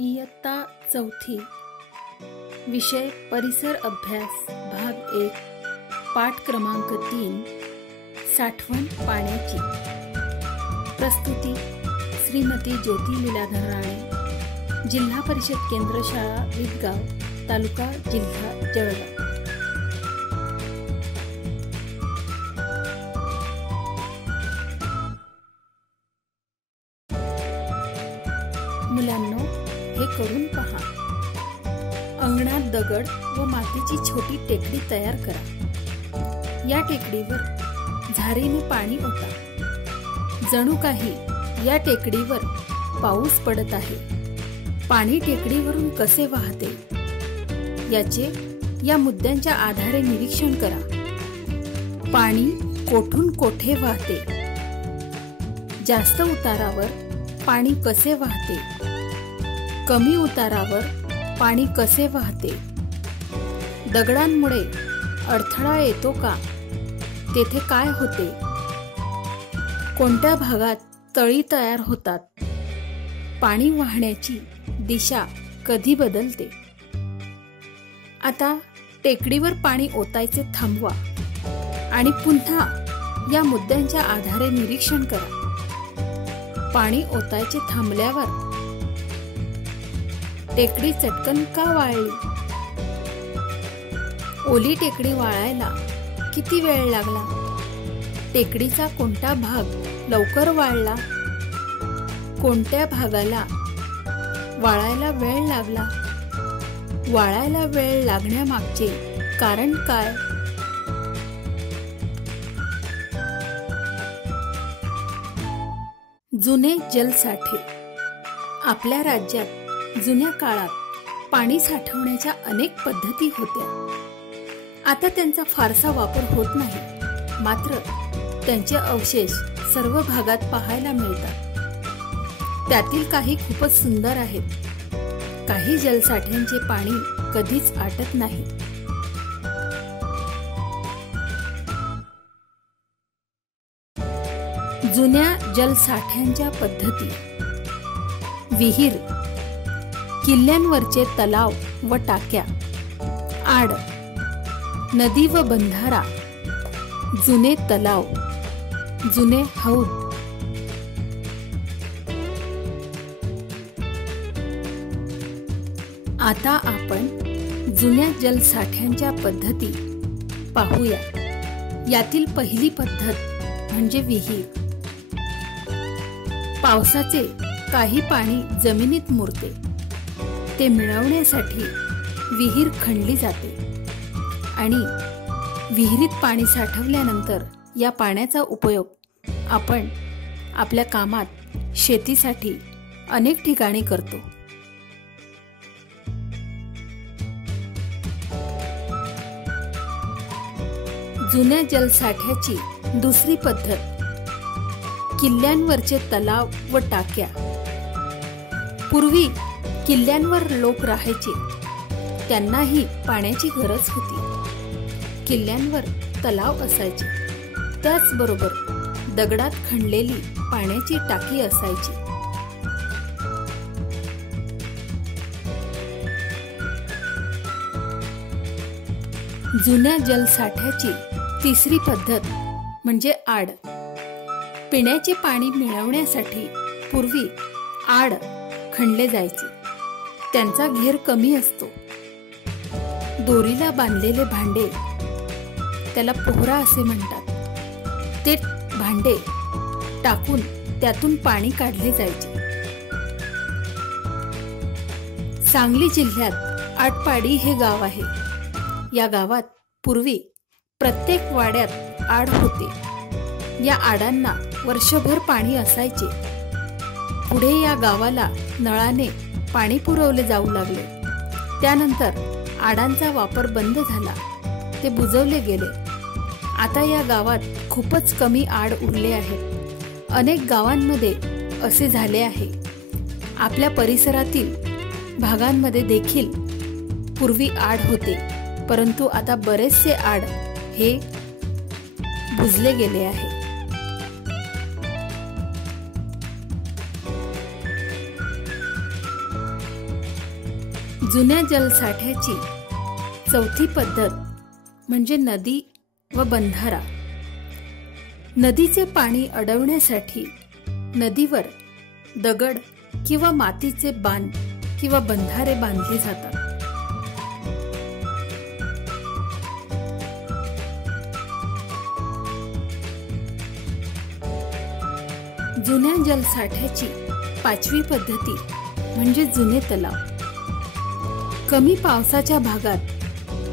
इयत्ता चौथी. विषय परिसर अभ्यास भाग एक. पाठ क्रमांक तीन. साठवण पाण्याची. प्रस्तुती श्रीमती ज्योती लीलाधर राणे. जिल्हा परिषद केंद्र शाळा विदगाव तालुका जिल्हा जळगाव. मुलांना करून पहा. अंगणात दगड व मातीची छोटी टेकडी तयार करा. या टेकडीवर झारीने पाणी ओता. जणू काही या टेकडीवर पाऊस पडत आहे. पाणी टेकडीवरून कसे वाहते? याचे या मुद्द्यांच्या आधारे निरीक्षण करा. पाणी कोठून कोठे वाहते? जास्त उतारावर पाणी कसे वाहते? कमी उतारावर पाणी कसे वाहते? दगडांमुळे अडथळा येतो का? तेथे काय होते? कोणत्या भागात तळी तयार होतात? पाणी वाहण्याची दिशा कधी बदलते? आता टेकडीवर पाणी ओतायचे थांबवा आणि पुन्हा या मुद्द्यांच्या आधारे निरीक्षण करा. पाणी ओतायचे थांबल्यावर टेकडी चटकन का वाळली? ओली टेकडी वाळायला किती वेळ लागला? टेकडीचा कोणता भाग लवकर वाळला? कोणत्या भागाला वाळायला वेळ लागला? वाळायला वेळ लागण्यामागचे कारण काय? जुने जलसाठे आपल्या राज्यात जुन्या काळात पाणी साठवण्याच्या अनेक पद्धती होत्या. आता त्यांचा फारसा वापर होत नाही. मात्र त्यांचे अवशेष सर्व भागात पाहायला मिळतात. त्यातील काही खूपच सुंदर आहेत. काही जलसाठ्यांचे पाणी कधीच आटत नाही. जुन्या जलसाठ्यांच्या पद्धती. विहीर किल्ल्यांवरचे तलाव व टाक्या. आड. नदी व बंधारा. जुने तलाव. जुने हौद. आता आपण जुन्या जलसाठ्यांच्या पद्धती पाहूया. यातील पहिली पद्धत म्हणजे विहीर. पावसाचे काही पाणी जमिनीत मुरते. ते मिळवण्यासाठी विहीर खणली जाते आणि विहिरीत पाणी साठवल्यानंतर या पाण्याचा उपयोग आपण आपल्या कामात शेतीसाठी अनेक ठिकाणी करतो. जुन्या जलसाठ्याची दुसरी पद्धत किल्ल्यांवरचे तलाव व टाक्या. पूर्वी किल्ल्यांवर लोक राहायचे. त्यांनाही पाण्याची गरज होती. किल्ल्यांवर तलाव असायचे. त्याचबरोबर दगडात खणलेली पाण्याची टाकी असायची. जुन्या जलसाठ्याची तिसरी पद्धत म्हणजे आड. पिण्याचे पाणी मिळवण्यासाठी पूर्वी आड खणले जायचे. त्यांचा घेर कमी असतो. दोरीला बांधलेले भांडे त्याला पोहरा असे म्हणतात. ते भांडे टाकून त्यातून पाणी काढले जायचे. सांगली जिल्ह्यात आटपाडी हे गाव आहे. या गावात पूर्वी प्रत्येक वाड्यात आड होते. या आडांना वर्षभर पाणी असायचे. पुढे या गावाला नळाने पाणी पुरवले जाऊ लागले. त्यानंतर आडांचा वापर बंद झाला. ते बुजवले गेले. आता या गावात खूपच कमी आड उरले आहेत अनेक गावांमध्ये असे झाले आहे. आपल्या परिसरातील भागांमध्ये देखील पूर्वी आड होते परंतु आता बरेचसे आड हे बुजले गेले आहे. जुन्या जलसाठ्याची चौथी पद्धत म्हणजे नदी व बंधारा. नदीचे पाणी अडवण्यासाठी नदीवर दगड किंवा मातीचे बांध किंवा बंधारे बांधले जातात. जुन्या जलसाठ्याची पाचवी पद्धती म्हणजे जुने तलाव. कमी पावसाच्या भागात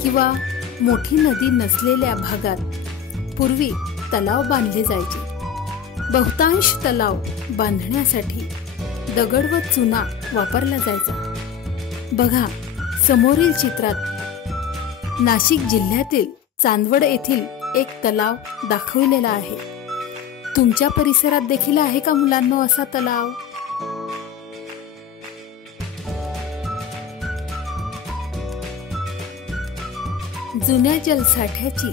किंवा मोठी नदी नसलेल्या भागात पूर्वी तलाव बांधले जायचे. बहुतांश तलाव बांधण्यासाठी दगड व चुना वापरला जायचा. बघा समोरील चित्रात नाशिक जिल्ह्यातील चांदवड येथील एक तलाव दाखविलेला आहे. तुमच्या परिसरात देखील आहे का मुलांना असा तलाव? जुन्या जलसाठ्याची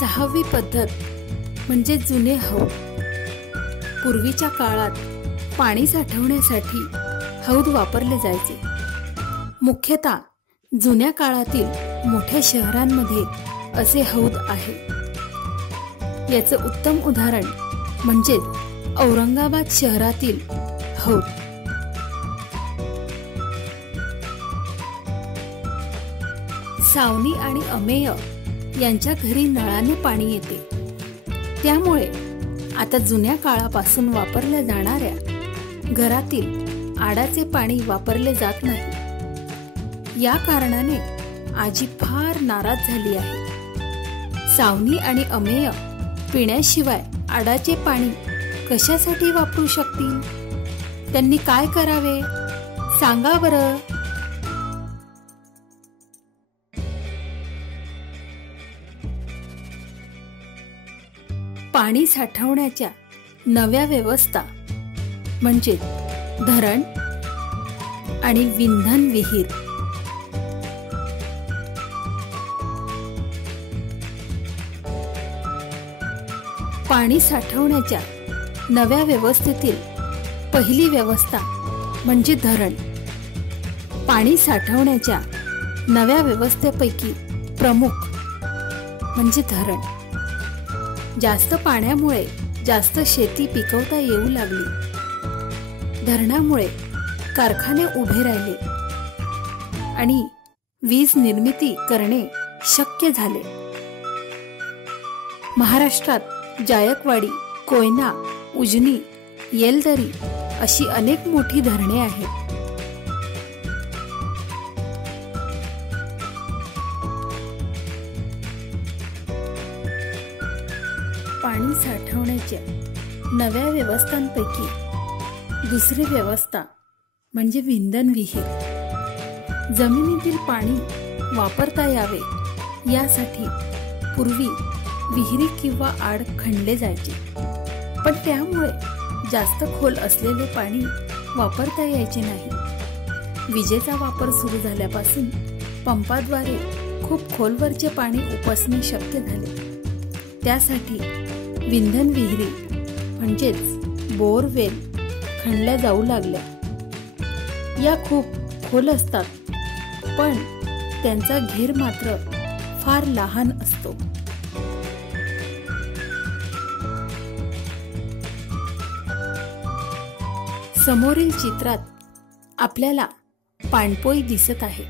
सहावी पद्धत म्हणजे जुने हौद पूर्वीच्या काळात पाणी साठवण्यासाठी हौद वापरले जायचे. मुख्यतः जुन्या काळातील मोठ्या शहरांमध्ये असे हौद आहे. याचं उत्तम उदाहरण म्हणजेच औरंगाबाद शहरातील हौद. सावनी आणि अमेय यांच्या घरी नळाने पाणी येते. त्यामुळे आता जुन्या काळापासून वापरल्या जाणाऱ्या घरातील आडाचे पाणी वापरले जात नाही. या कारणाने आजी फार नाराज झाली आहे. सावनी आणि अमेय पिण्याशिवाय आडाचे पाणी कशासाठी वापरू शकतील? त्यांनी काय करावे? सांगा बरं. पाणी साठवण्याच्या नव्या व्यवस्था म्हणजे धरण आणि विंधन विहीर. पाणी साठवण्याच्या नव्या व्यवस्थेतील पहिली व्यवस्था म्हणजे धरण. पाणी साठवण्याच्या नव्या व्यवस्थेपैकी प्रमुख म्हणजे धरण. जास्त पाण्यामुळे जास्त शेती पिकवता येऊ लागली. धरणामुळे कारखाने उभे राहिले आणि वीज निर्मिती करणे शक्य झाले. महाराष्ट्रात जायकवाडी कोयना उजनी येलदरी अशी अनेक मोठी धरणे आहेत. साठवण्याच्या नव्या व्यवस्थांपैकी दुसरी व्यवस्था म्हणजे विंधन विहीर. जमिनीतील पाणी वापरता यावे यासाठी पूर्वी विहिरी किंवा आड खणले जायचे. पण त्यामुळे जास्त खोल असलेले पाणी वापरता यायचे नाही. विजेचा वापर सुरू झाल्यापासून पंपाद्वारे खूप खोलवरचे पाणी उपसणे शक्य झाले. त्यासाठी विंधन विहिरी. म्हणजेच बोरवेल खणल्या जाऊ लागल्या. या खूप खोल असतात पण त्यांचा घेर मात्र फार लहान असतो. समोरील चित्रात आपल्याला पाणपोई दिसत आहे.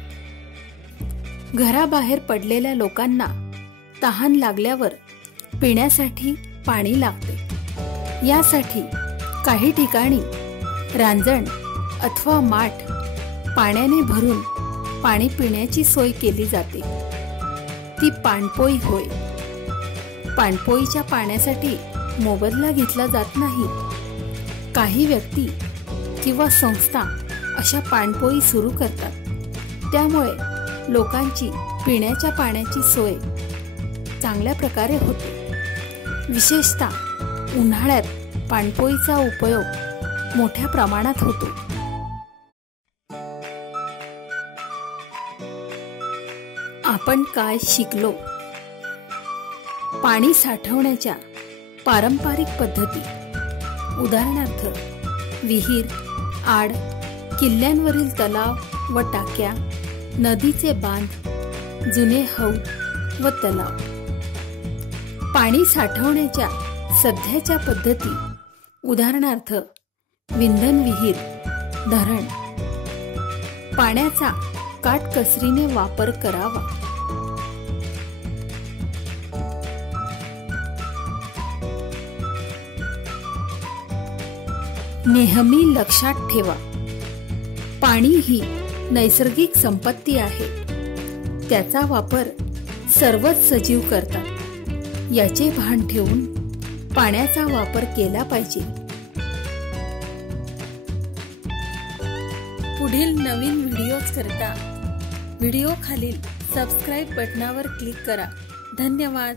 घराबाहेर पडलेल्या लोकांना तहान लागल्यावर पिण्यासाठी पाणी लागते. यासाठी काही ठिकाणी रांजण अथवा माठ पाण्याने भरून पाणी पिण्याची सोय केली जाते. ती पाणपोई होय. पाणपोईच्या पाण्यासाठी मोबदला घेतला जात नाही. काही व्यक्ती किंवा संस्था अशा पाणपोई सुरू करतात. त्यामुळे लोकांची पिण्याच्या पाण्याची सोय चांगल्या प्रकारे होते. विशेषतः उन्हाळ्यात पाणपोईचा उपयोग मोठ्या प्रमाणात होतो. आपण काय शिकलो? पाणी साठवण्याच्या पारंपरिक पद्धती. उदाहरणार्थ विहीर आड किल्ल्यांवरील तलाव व टाक्या नदीचे बांध जुने हौद व तलाव. पाणी साठवण्याच्या सध्याच्या पद्धती. उदाहरणार्थ विंधन विहीर धरण. पाण्याचा काटकसरीने वापर करावा. नेहमी लक्षात ठेवा पाणी ही नैसर्गिक संपत्ती आहे. त्याचा वापर सर्वच सजीव करतात. याचे भान ठेवून पाण्याचा वापर केला पाहिजे. पुढील नवीन व्हिडिओज करता व्हिडिओ खालील सबस्क्राईब बटनावर क्लिक करा. धन्यवाद.